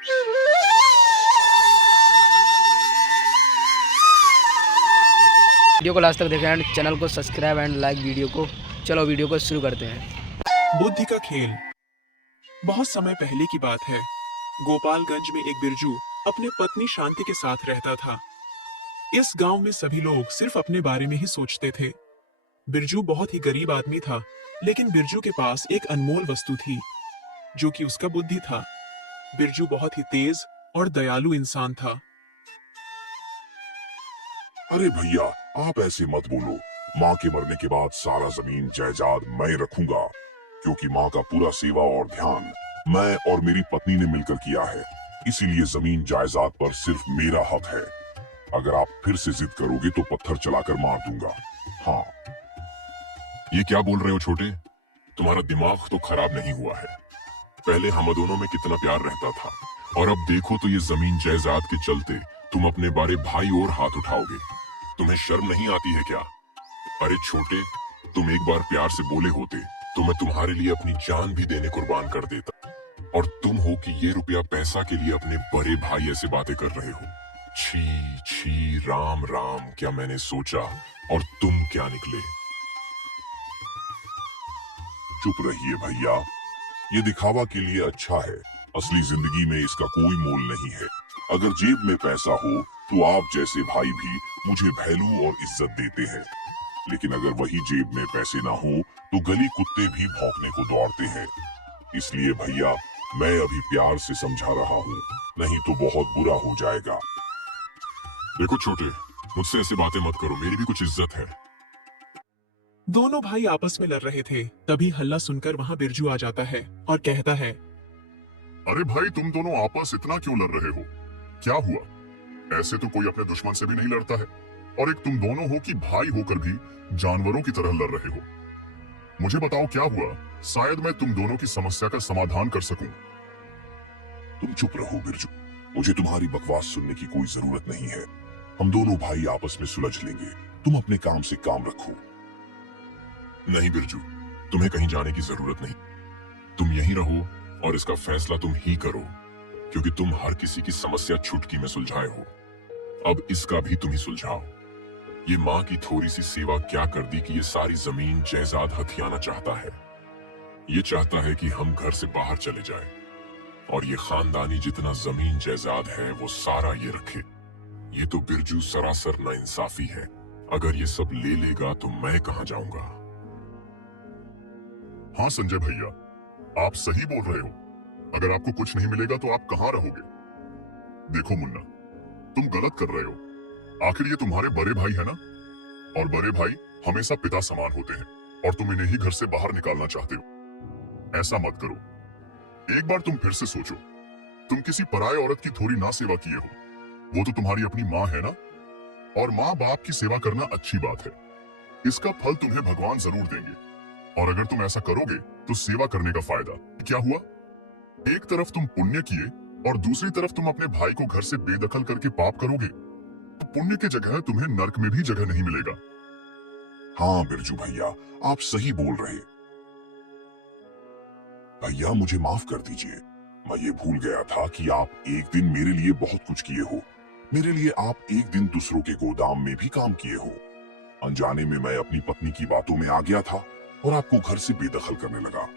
Video को last तक देखें एंड चैनल को सब्सक्राइब एंड लाइक वीडियो को। चलो वीडियो को शुरू करते हैं। बुद्धि का खेल। बहुत समय पहले की बात है। गोपालगंज में एक बिरजू अपने पत्नी शांति के साथ रहता था। इस गांव में सभी लोग सिर्फ अपने बारे में ही सोचते थे। बिरजू बहुत ही गरीब आदमी था, लेकिन बिरजू के पास एक अनमोल वस्तु थी, जो कि उसका बुद्धि था। बिरजू बहुत ही तेज और दयालु इंसान था। अरे भैया, आप ऐसे मत बोलो। माँ के मरने के बाद सारा जमीन जायदाद मैं रखूंगा, क्योंकि माँ का पूरा सेवा और ध्यान मैं और मेरी पत्नी ने मिलकर किया है। इसीलिए जमीन जायदाद पर सिर्फ मेरा हक है। अगर आप फिर से जिद करोगे तो पत्थर चलाकर मार दूंगा। हाँ। ये क्या बोल रहे हो छोटे? तुम्हारा दिमाग तो खराब नहीं हुआ है? पहले हम दोनों में कितना प्यार रहता था, और अब देखो तो ये जमीन जायदाद के चलते तुम अपने बड़े भाई और हाथ उठाओगे। तुम्हें शर्म नहीं आती है क्या? अरे छोटे, तुम एक बार प्यार से बोले होते तो मैं तुम्हारे लिए अपनी जान भी देने कुर्बान कर देता, और तुम हो कि ये रुपया पैसा के लिए अपने बड़े भाई ऐसे बातें कर रहे हो। छी छी, राम राम, क्या मैंने सोचा और तुम क्या निकले। चुप रहिए भैया, ये दिखावा के लिए अच्छा है। असली जिंदगी में इसका कोई मोल नहीं है। अगर जेब में पैसा हो तो आप जैसे भाई भी मुझे वैल्यू और इज्जत देते हैं, लेकिन अगर वही जेब में पैसे ना हो तो गली कुत्ते भी भौंकने को दौड़ते हैं। इसलिए भैया, मैं अभी प्यार से समझा रहा हूँ, नहीं तो बहुत बुरा हो जाएगा। देखो छोटे, मुझसे ऐसी बातें मत करो, मेरी भी कुछ इज्जत है। दोनों भाई आपस में लड़ रहे थे। तभी हल्ला सुनकर वहां बिरजू आ जाता है और कहता है, अरे भाई, तुम दोनों आपस इतना क्यों लड़ रहे हो? क्या हुआ? ऐसे तो कोई अपने दुश्मन से भी नहीं लड़ता है, और एक तुम दोनों हो कि भाई होकर भी जानवरों की तरह लड़ रहे हो। मुझे बताओ क्या हुआ, शायद मैं तुम दोनों की समस्या का समाधान कर सकूं। तुम चुप रहो बिरजू, मुझे तुम्हारी बकवास सुनने की कोई जरूरत नहीं है। हम दोनों भाई आपस में सुलझ लेंगे। तुम अपने काम से काम रखो। नहीं बिरजू, तुम्हें कहीं जाने की जरूरत नहीं। तुम यहीं रहो और इसका फैसला तुम ही करो, क्योंकि तुम हर किसी की समस्या चुटकी में सुलझाए हो। अब इसका भी तुम ही सुलझाओ। ये माँ की थोड़ी सी सेवा क्या कर दी कि ये सारी जमीन जायदाद हथियाना चाहता है। ये चाहता है कि हम घर से बाहर चले जाएं, और ये खानदानी जितना जमीन जायदाद है वो सारा ये रखे। ये तो बिरजू सरासर नाइंसाफी है। अगर ये सब ले लेगा तो मैं कहां जाऊंगा? हाँ संजय भैया, आप सही बोल रहे हो। अगर आपको कुछ नहीं मिलेगा तो आप कहां रहोगे? देखो मुन्ना, तुम गलत कर रहे हो। आखिर ये तुम्हारे बड़े भाई है ना, और बड़े भाई हमेशा पिता समान होते हैं, और तुम इन्हें ही घर से बाहर निकालना चाहते हो। ऐसा मत करो। एक बार तुम फिर से सोचो। तुम किसी पराये औरत की थोड़ी ना सेवा किए हो। वो तो तुम्हारी अपनी माँ है ना, और माँ बाप की सेवा करना अच्छी बात है। इसका फल तुम्हें भगवान जरूर देंगे, और अगर तुम ऐसा करोगे तो सेवा करने का फायदा क्या हुआ? एक तरफ तुम पुण्य किए और दूसरी तरफ तुम अपने भाई को घर से बेदखल करके पाप करोगे, तो पुण्य की जगह तुम्हें नर्क में भी जगह नहीं मिलेगा। हाँ बिरजू भैया, आप सही बोल रहे। भैया मुझे माफ कर दीजिए, मैं ये भूल गया था कि आप एक दिन मेरे लिए बहुत कुछ किए हो। मेरे लिए आप एक दिन दूसरों के गोदाम में भी काम किए हो। अनजाने में मैं अपनी पत्नी की बातों में आ गया था और आपको घर से बेदखल करने लगा।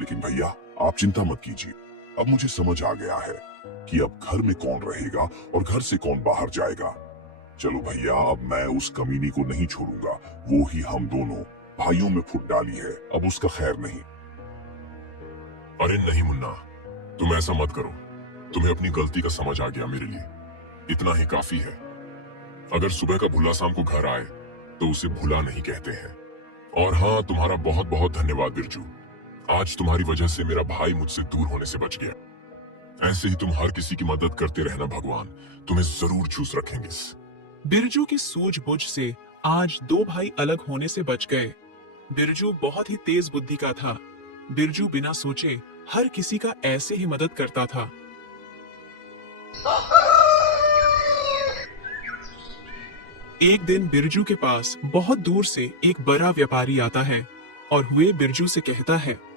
लेकिन भैया आप चिंता मत कीजिए, अब मुझे समझ आ गया है कि अब घर में कौन रहेगा और घर से कौन बाहर जाएगा। चलो भैया, अब मैं उस कमीनी को नहीं छोड़ूंगा। वो ही हम दोनों भाइयों में फुट डाली है, अब उसका खैर नहीं। अरे नहीं मुन्ना, तुम ऐसा मत करो। तुम्हें अपनी गलती का समझ आ गया। मेरे लिए इतना ही काफी है। अगर सुबह का भुला शाम को घर आए तो उसे भुला नहीं कहते हैं। और हाँ, तुम्हारा बहुत बहुत धन्यवाद बिरजू। आज तुम्हारी वजह से मेरा भाई मुझसे दूर होने से बच गया। ऐसे ही तुम हर किसी की मदद करते रहना, भगवान तुम्हें जरूर चूस रखेंगे। बिरजू की सूझबूझ से आज दो भाई अलग होने से बच गए। बिरजू बहुत ही तेज बुद्धि का था। बिरजू बिना सोचे हर किसी का ऐसे ही मदद करता था। एक दिन बिरजू के पास बहुत दूर से एक बड़ा व्यापारी आता है और हुए बिरजू से कहता है,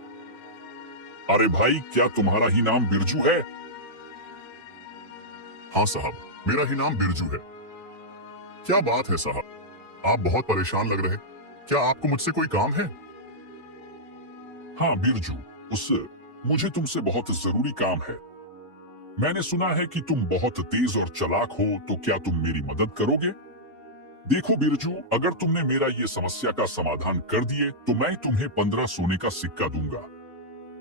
अरे भाई, क्या तुम्हारा ही नाम बिरजू है? हाँ साहब, मेरा ही नाम बिरजू है। क्या बात है साहब, आप बहुत परेशान लग रहे। क्या आपको मुझसे कोई काम है? हाँ बिरजू, मुझे तुमसे बहुत जरूरी काम है। मैंने सुना है कि तुम बहुत तेज और चालाक हो, तो क्या तुम मेरी मदद करोगे? देखो बिरजू, अगर तुमने मेरा ये समस्या का समाधान कर दिए तो मैं तुम्हें 15 सोने का सिक्का दूंगा।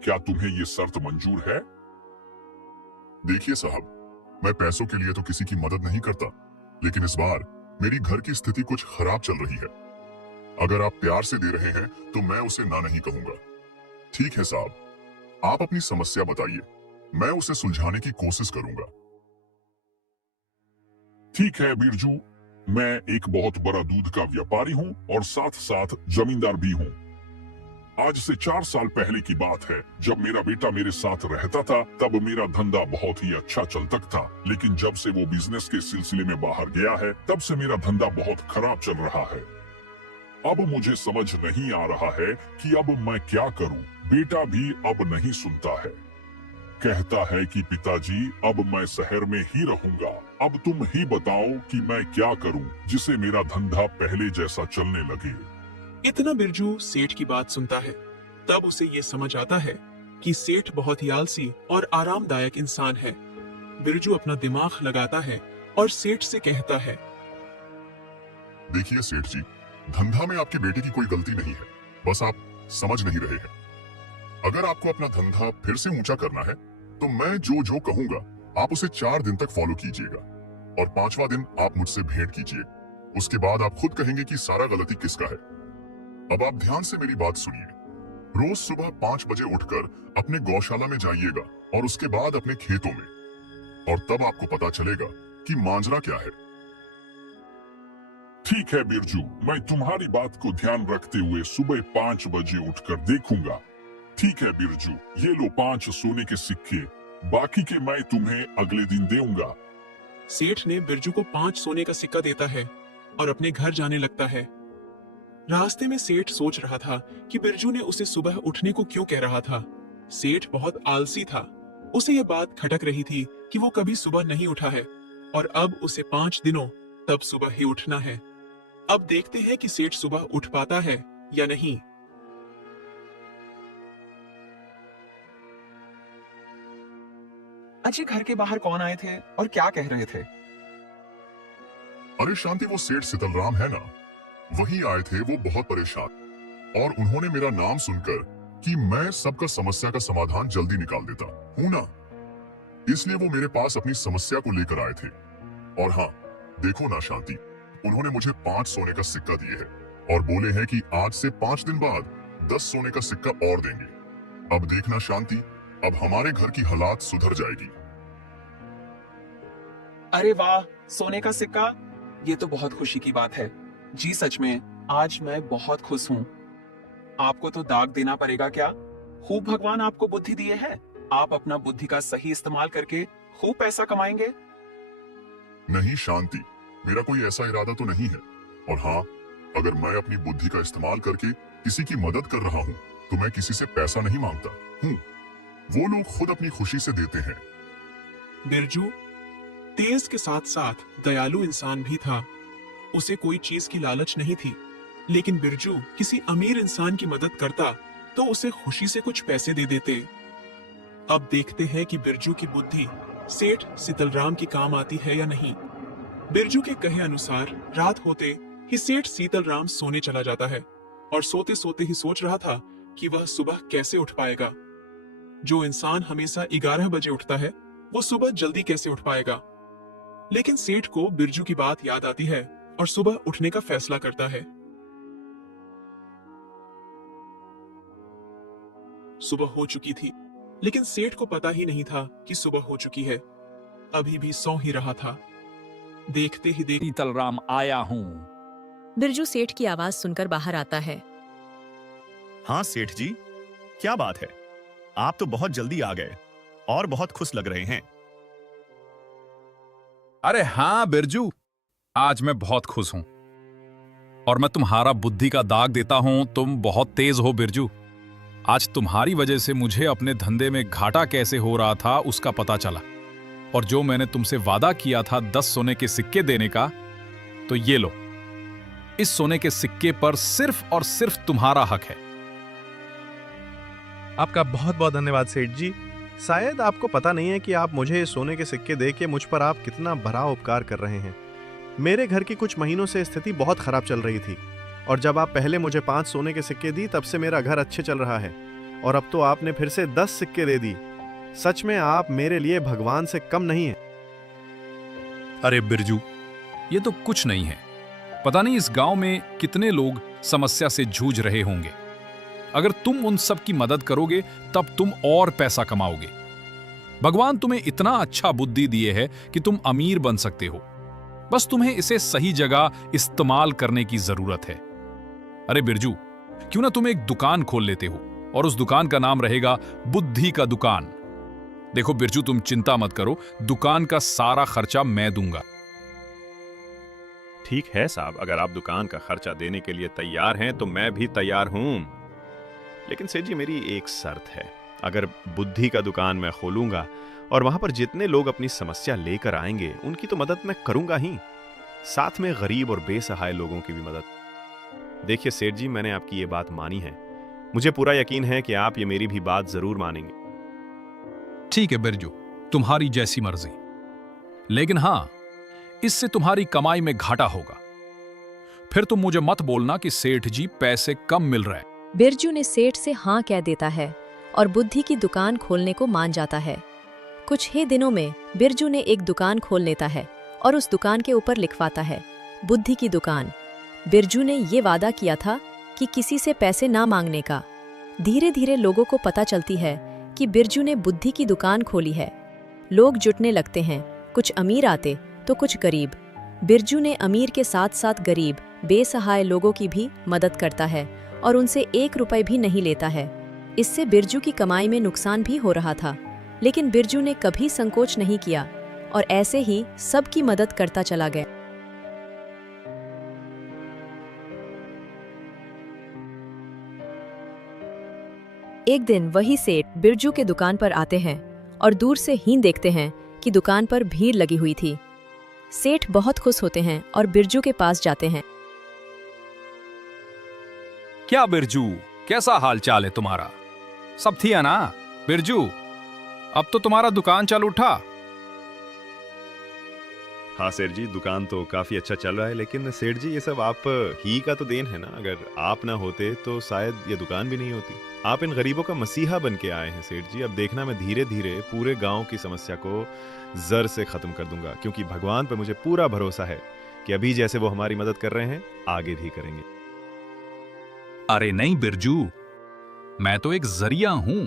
क्या तुम्हें ये शर्त मंजूर है? देखिए साहब, मैं पैसों के लिए तो किसी की मदद नहीं करता, लेकिन इस बार मेरी घर की स्थिति कुछ खराब चल रही है। अगर आप प्यार से दे रहे हैं तो मैं उसे ना नहीं कहूंगा। ठीक है साहब, आप अपनी समस्या बताइए, मैं उसे सुलझाने की कोशिश करूंगा। ठीक है बिरजू, मैं एक बहुत बड़ा दूध का व्यापारी हूँ और साथ साथ जमींदार भी हूँ। आज से 4 साल पहले की बात है, जब मेरा बेटा मेरे साथ रहता था तब मेरा धंधा बहुत ही अच्छा चलता था, लेकिन जब से वो बिजनेस के सिलसिले में बाहर गया है तब से मेरा धंधा बहुत खराब चल रहा है। अब मुझे समझ नहीं आ रहा है कि अब मैं क्या करूं। बेटा भी अब नहीं सुनता है, कहता है कि पिताजी अब मैं शहर में ही रहूंगा। अब तुम ही बताओ कि मैं क्या करूं जिससे मेरा धंधा पहले जैसा चलने लगे। इतना बिरजू सेठ की बात सुनता है, तब उसे ये समझ आता है कि सेठ बहुत ही आलसी और आरामदायक इंसान है। बिरजू अपना दिमाग लगाता है और सेठ से कहता है, देखिए सेठ जी, धंधा में आपके बेटे की कोई गलती नहीं है, बस आप समझ नहीं रहे हैं। अगर आपको अपना धंधा फिर से ऊंचा करना है तो मैं जो जो कहूंगा आप उसे 4 दिन तक फॉलो कीजिएगा और 5वां दिन आप मुझसे भेंट कीजिए। उसके बाद आप खुद कहेंगे कि सारा गलती किसका है। अब आप ध्यान से मेरी बात सुनिए। रोज सुबह 5 बजे उठकर अपने गौशाला में जाइएगा और उसके बाद अपने खेतों में, और तब आपको पता चलेगा कि मांजरा क्या है। ठीक है बिरजू, मैं तुम्हारी बात को ध्यान रखते हुए सुबह 5 बजे उठकर देखूंगा। ठीक है बिरजू, ये लो 5 सोने के सिक्के, बाकी के मैं तुम्हें अगले दिन दूंगा। सेठ ने बिरजू को 5 सोने का सिक्का देता है और अपने घर जाने लगता है। रास्ते में सेठ सोच रहा था कि बिरजू ने उसे सुबह उठने को क्यों कह रहा था। सेठ बहुत आलसी था, उसे यह बात खटक रही थी कि वो कभी सुबह नहीं उठा है और अब उसे 5 दिनों तब सुबह ही उठना है। अब देखते हैं कि सेठ सुबह उठ पाता है या नहीं। अजय, घर के बाहर कौन आए थे और क्या कह रहे थे? अरे शांति, वो सेठ शीतलराम है ना, वही आए थे। वो बहुत परेशान और उन्होंने मेरा नाम सुनकर कि मैं सबका समस्या का समाधान जल्दी निकाल देता हूं ना, इसलिए वो मेरे पास अपनी समस्या को लेकर आए थे। और हाँ, देखो ना शांति, उन्होंने मुझे 5 सोने का सिक्का दिए है और बोले हैं कि आज से 5 दिन बाद 10 सोने का सिक्का और देंगे। अब देखना शांति, अब हमारे घर की हालात सुधर जाएगी। अरे वाह, सोने का सिक्का, ये तो बहुत खुशी की बात है। जी सच में, आज मैं बहुत खुश हूँ। आपको तो दाग देना पड़ेगा क्या? खूब भगवान आपको बुद्धि दिए है, आप अपना बुद्धि का सही इस्तेमाल करके खूब पैसा कमाएंगे। नहीं शांति, मेरा कोई ऐसा इरादा तो नहीं है। और हाँ, अगर मैं अपनी बुद्धि का इस्तेमाल करके किसी की मदद कर रहा हूँ तो मैं किसी से पैसा नहीं मांगता हूँ, वो लोग खुद अपनी खुशी से देते हैं। बिरजू तेज के साथ साथ दयालु इंसान भी था। उसे कोई चीज की लालच नहीं थी, लेकिन बिरजू किसी अमीर इंसान की मदद करता तो उसे खुशी से कुछ पैसे दे देते। अब देखते हैं कि बिरजू की बुद्धि सेठ शीतलराम की काम आती है या नहीं। बिरजू के कहे अनुसार रात होते ही सेठ शीतलराम सोने चला जाता है और सोते सोते ही सोच रहा था कि वह सुबह कैसे उठ पाएगा। जो इंसान हमेशा 11 बजे उठता है वो सुबह जल्दी कैसे उठ पाएगा। लेकिन सेठ को बिरजू की बात याद आती है और सुबह उठने का फैसला करता है। सुबह हो चुकी थी, लेकिन सेठ को पता ही नहीं था कि सुबह हो चुकी है। अभी भी सो ही रहा था। देखते ही देखते शीतलराम आया हूँ। बिरजू सेठ की आवाज सुनकर बाहर आता है। हाँ सेठ जी, क्या बात है? आप तो बहुत जल्दी आ गए और बहुत खुश लग रहे हैं। अरे हाँ बिरजू, आज मैं बहुत खुश हूं और मैं तुम्हारा बुद्धि का दाग देता हूं। तुम बहुत तेज हो बिरजू। आज तुम्हारी वजह से मुझे अपने धंधे में घाटा कैसे हो रहा था उसका पता चला। और जो मैंने तुमसे वादा किया था 10 सोने के सिक्के देने का, तो ये लो, इस सोने के सिक्के पर सिर्फ और सिर्फ तुम्हारा हक है। आपका बहुत बहुत धन्यवाद सेठ जी। शायद आपको पता नहीं है कि आप मुझे सोने के सिक्के दे के मुझ पर आप कितना बड़ा उपकार कर रहे हैं। मेरे घर की कुछ महीनों से स्थिति बहुत खराब चल रही थी, और जब आप पहले मुझे 5 सोने के सिक्के दी तब से मेरा घर अच्छे चल रहा है, और अब तो आपने फिर से 10 सिक्के दे दी। सच में आप मेरे लिए भगवान से कम नहीं है। अरे बिरजू, ये तो कुछ नहीं है। पता नहीं इस गांव में कितने लोग समस्या से जूझ रहे होंगे। अगर तुम उन सब की मदद करोगे तब तुम और पैसा कमाओगे। भगवान तुम्हें इतना अच्छा बुद्धि दिए है कि तुम अमीर बन सकते हो, बस तुम्हें इसे सही जगह इस्तेमाल करने की जरूरत है। अरे बिरजू, क्यों ना तुम एक दुकान खोल लेते हो, और उस दुकान का नाम रहेगा बुद्धि का दुकान। देखो बिरजू, तुम चिंता मत करो, दुकान का सारा खर्चा मैं दूंगा। ठीक है साहब, अगर आप दुकान का खर्चा देने के लिए तैयार हैं तो मैं भी तैयार हूं। लेकिन सेठ जी, मेरी एक शर्त है। अगर बुद्धि का दुकान मैं खोलूंगा और वहां पर जितने लोग अपनी समस्या लेकर आएंगे उनकी तो मदद मैं करूंगा ही, साथ में गरीब और बेसहाय लोगों की भी मदद। देखिए सेठ जी, मैंने आपकी ये बात मानी है। मुझे पूरा यकीन है कि आप ये मेरी भी बात जरूर मानेंगे। ठीक है बिरजू, तुम्हारी जैसी मर्जी। लेकिन हां, इससे तुम्हारी कमाई में घाटा होगा। फिर तुम मुझे मत बोलना कि सेठ जी पैसे कम मिल रहे हैं। बिरजू ने सेठ से हाँ कह देता है और बुद्धि की दुकान खोलने को मान जाता है। कुछ ही दिनों में बिरजू ने एक दुकान खोल लेता है और उस दुकान के ऊपर लिखवाता है बुद्धि की दुकान। बिरजू ने ये वादा किया था कि किसी से पैसे ना मांगने का। धीरे धीरे लोगों को पता चलती है कि बिरजू ने बुद्धि की दुकान खोली है। लोग जुटने लगते हैं, कुछ अमीर आते तो कुछ गरीब। बिरजू ने अमीर के साथ साथ गरीब बेसहाय लोगों की भी मदद करता है और उनसे 1 रुपए भी नहीं लेता है। इससे बिरजू की कमाई में नुकसान भी हो रहा था, लेकिन बिरजू ने कभी संकोच नहीं किया और ऐसे ही सबकी मदद करता चला गया। एक दिन वही सेठ बिरजू के दुकान पर आते हैं और दूर से ही देखते हैं कि दुकान पर भीड़ लगी हुई थी। सेठ बहुत खुश होते हैं और बिरजू के पास जाते हैं। क्या बिरजू, कैसा हाल चाल है तुम्हारा? सब थिया ना बिरजू? अब तो तुम्हारा दुकान चल उठा। हाँ सेठ जी, दुकान तो काफी अच्छा चल रहा है, लेकिन सेठ जी ये सब आप ही का तो देन है ना। अगर आप ना होते तो शायद ये दुकान भी नहीं होती। आप इन गरीबों का मसीहा बन के आए हैं सेठ जी। अब देखना, मैं धीरे धीरे पूरे गांव की समस्या को जड़ से खत्म कर दूंगा, क्योंकि भगवान पर मुझे पूरा भरोसा है कि अभी जैसे वो हमारी मदद कर रहे हैं आगे भी करेंगे। अरे नहीं बिरजू, मैं तो एक जरिया हूं।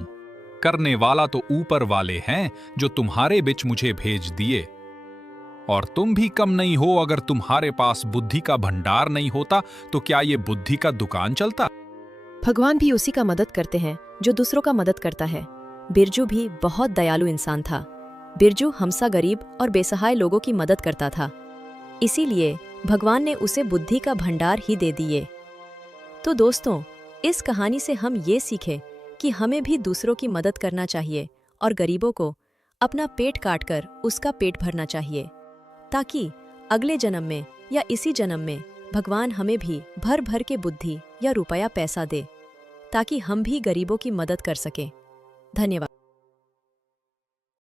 करने वाला तो ऊपर वाले हैं जो तुम्हारे बीच मुझे भेज दिए। और तुम भी कम नहीं हो। अगर तुम्हारे पास बुद्धि का भंडार नहीं होता तो क्या ये बुद्धि का दुकान चलता? भगवान भी उसी का मदद करते हैं जो दूसरों का मदद करता है। बिरजू भी बहुत दयालु इंसान था। बिरजू हमसा गरीब और बेसहाय लोगों की मदद करता था, इसीलिए भगवान ने उसे बुद्धि का भंडार ही दे दिए। तो दोस्तों, इस कहानी से हम ये सीखे कि हमें भी दूसरों की मदद करना चाहिए और गरीबों को अपना पेट काटकर उसका पेट भरना चाहिए, ताकि अगले जन्म में या इसी जन्म में भगवान हमें भी भर भर के बुद्धि या रुपया पैसा दे, ताकि हम भी गरीबों की मदद कर सकें। धन्यवाद।